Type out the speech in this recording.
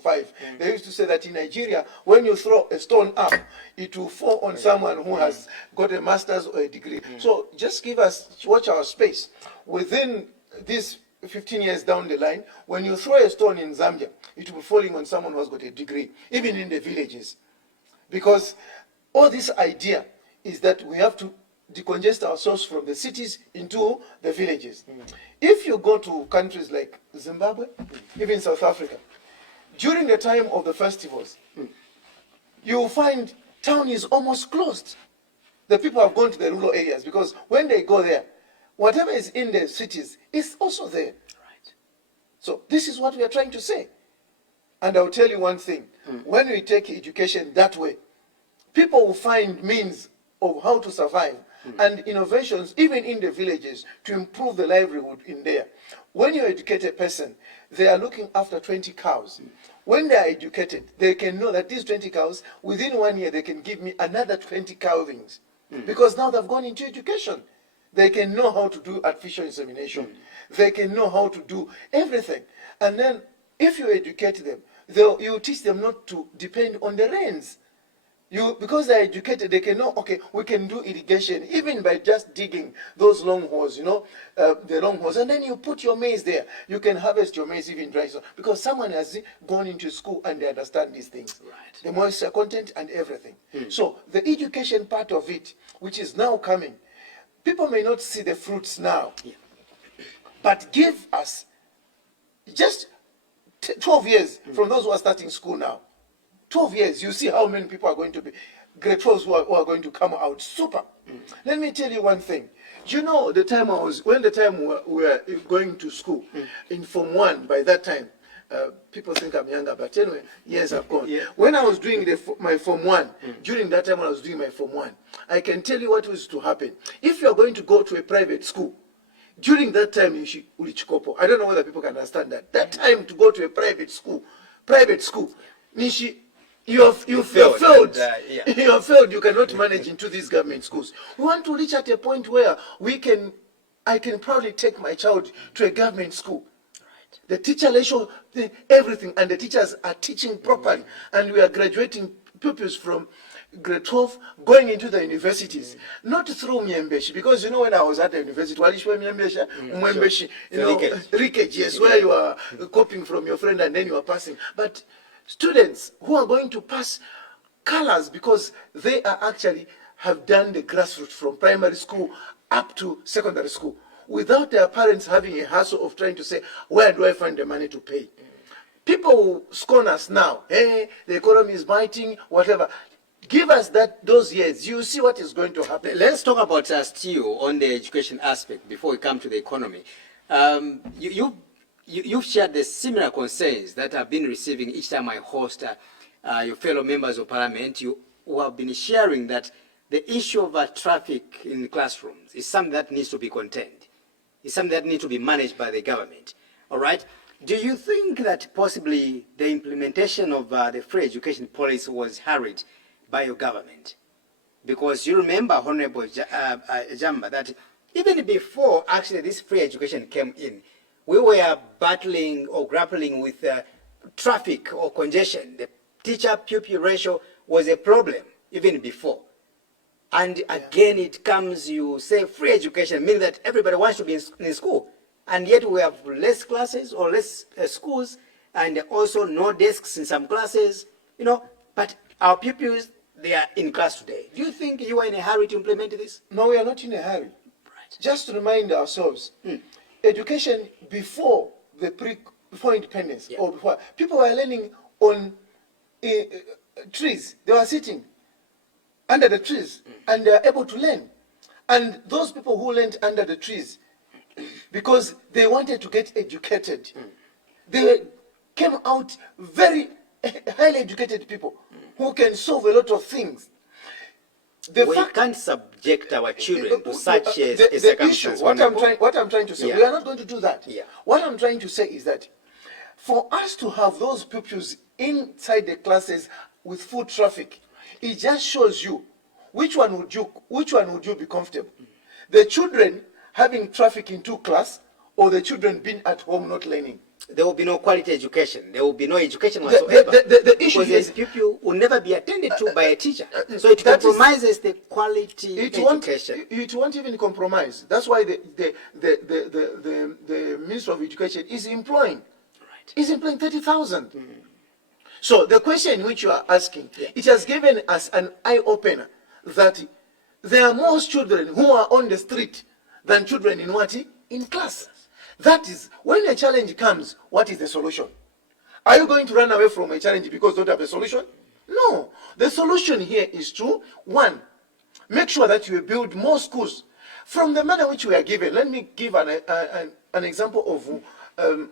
5. They used to say that in Nigeria, when you throw a stone up, it will fall on someone who has got a master's or a degree. So just watch our space. Within this 15 years down the line, when you throw a stone in Zambia, it will be falling on someone who has got a degree, even in the villages. Because all this idea is that we have to decongest ourselves from the cities into the villages. If you go to countries like Zimbabwe, even South Africa, during the time of the festivals, you will find town is almost closed. The people have gone to the rural areas because when they go there, whatever is in the cities is also there. Right. So this is what we are trying to say. And I'll tell you one thing. When we take education that way, people will find means of how to survive and innovations even in the villages to improve the livelihood in there. When you educate a person, they are looking after 20 cows. When they are educated, they can know that these 20 cows, within 1 year, they can give me another 20 calvings. Because now they've gone into education. They can know how to do artificial insemination. They can know how to do everything. And then if you educate them, you teach them not to depend on the rains. Because they're educated, they can know, okay, we can do irrigation, even by just digging those long holes, the long holes, and then you put your maize there. You can harvest your maize even dry, because someone has gone into school and they understand these things. Right. The moisture content and everything. So the education part of it, which is now coming, people may not see the fruits now, but give us just 12 years from those who are starting school now. 12 years, you see how many people are going to be grade 12s who are going to come out super. Let me tell you one thing. You know, when the time we were going to school in Form 1, by that time, people think I'm younger, but anyway, years have gone. Yeah. When I was doing my Form 1, during that time when I was doing my Form 1, I can tell you what was to happen. If you are going to go to a private school, during that time, I don't know whether people can understand that. That time to go to a private school, you have failed. You have failed. You cannot manage into these government schools. We want to reach at a point where I can proudly take my child to a government school. Right. The teacher ratio, everything, and the teachers are teaching properly, and we are graduating pupils from grade 12 going into the universities, not through Myembeshi, because when I was at the university, leakage, yes, where you are copying from your friend and then you are passing. But students who are going to pass colors because they are actually have done the grassroots from primary school up to secondary school without their parents having a hassle of trying to say, where do I find the money to pay? People will scorn us now. Hey, the economy is biting, whatever. Give us those years. You see what is going to happen. Let's talk about still on the education aspect before we come to the economy. You've shared the similar concerns that I've been receiving each time I host your fellow members of parliament. Who have been sharing that the issue of traffic in classrooms is something that needs to be contained. It's something that needs to be managed by the government. All right? Do you think that possibly the implementation of the free education policy was hurried by your government? Because you remember, Honorable Jamba, that even before actually this free education came in, we were battling or grappling with traffic or congestion. The teacher-pupil ratio was a problem even before. And again, it comes, you say free education, meaning that everybody wants to be in school. And yet we have less classes or less schools, and also no desks in some classes, but our pupils, they are in class today. Do you think you are in a hurry to implement this? No, we are not in a hurry. Right. Just to remind ourselves, education before independence, or before, people were learning on trees. They were sitting under the trees and they are able to learn. And those people who learned under the trees, because they wanted to get educated, they came out very highly educated people who can solve a lot of things. We can't subject our children to such a circumstance. What I'm trying to say, we are not going to do that. What I'm trying to say is that for us to have those pupils inside the classes with full traffic, it just shows you which one would you be comfortable. The children having traffic into class, or the children being at home not learning. there will be no quality education. There will be no education The- whatsoever. the issue because here these people will never be attended to by a teacher. So it that is- compromises the quality education. It won't even compromise. That's why the Minister of Education is employing. Right. Is employing 30,000. So the question which you are asking, Yeah. it has given us an eye-opener that there are more children who are on the street than children in what? In class. That is, when a challenge comes, what is the solution? Are you going to run away from a challenge because you don't have a solution? No. The solution here is to, one, make sure that you build more schools. From the manner which we are given, let me give an example of